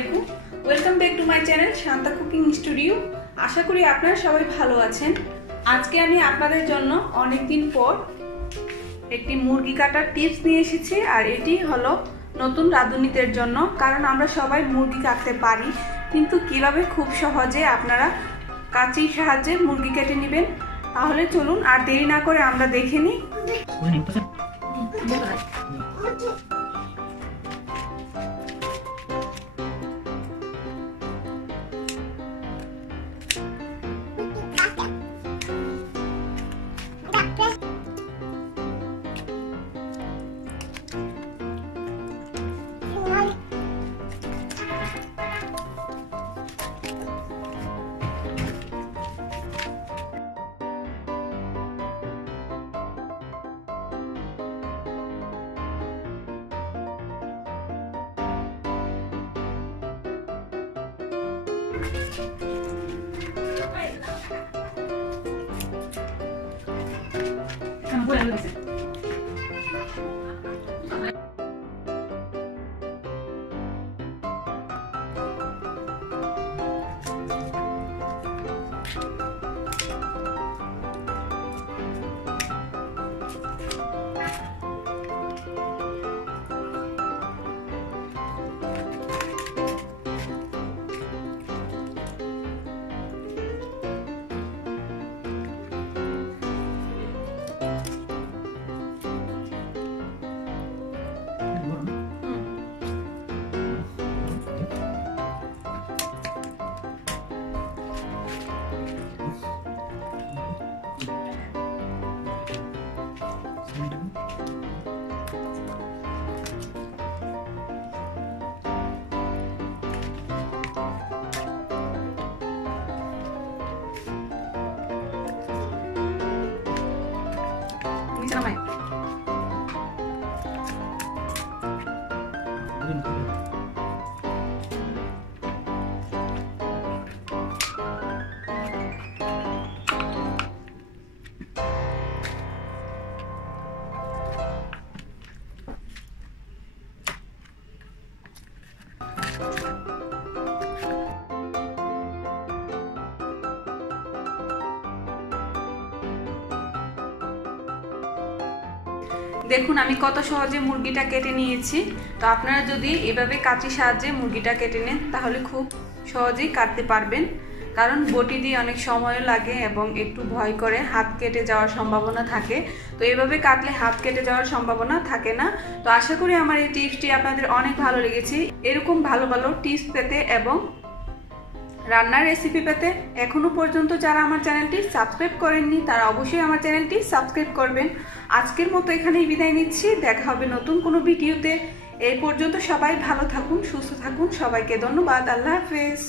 আলাইকুম। Welcome back to my channel Shanta cooking studio. আশা করি আপনারা সবাই ভালো আছেন। আজকে আমি আপনাদের জন্য অনেক দিন পর একটি মুরগি কাটার টিপস নিয়ে এসেছি আর এটি হলো নতুন রাঁধুনিদের জন্য কারণ আমরা সবাই মুরগি কাটতে পারি কিন্তু কীভাবে খুব সহজে আপনারা কাঁচির সাহায্যে মুরগি কেটে নেবেন তাহলে চলুন আর দেরি না করে আমরা দেখে নিই। 看不过来就不 Các দেখুন, আমি কত সহজে মুরগিটা কেটে নিয়েছি। তো আপনারা যদি এভাবে কাঁচির সাহায্যে মুরগিটা কেটে নেন, তাহলে খুব সহজেই কাটতে পারবেন। কারণ বটি দিয়ে অনেক সময় লাগে এবং একটু ভয় করে হাত কেটে যাওয়ার সম্ভাবনা থাকে। তো এভাবে কাটলে হাত কেটে যাওয়ার সম্ভাবনা থাকে না। তো আশা করি আমার এই টিপসটি আপনাদের অনেক ভালো লেগেছে। এরকম ভালো ভালো টিপস পেতে এবং রান্নার রেসিপি পেতে এখনও পর্যন্ত যারা আমার চ্যানেলটি সাবস্ক্রাইব করেননি, তারা অবশ্যই আমার চ্যানেলটি সাবস্ক্রাইব করবেন। আজকের মতো এখানেই বিদায় নিচ্ছি। দেখা হবে নতুন কোনো ভিডিওতে। এই পর্যন্ত সবাই ভালো থাকুন, সুস্থ থাকুন। সবাইকে ধন্যবাদ। আল্লাহ হাফেজ।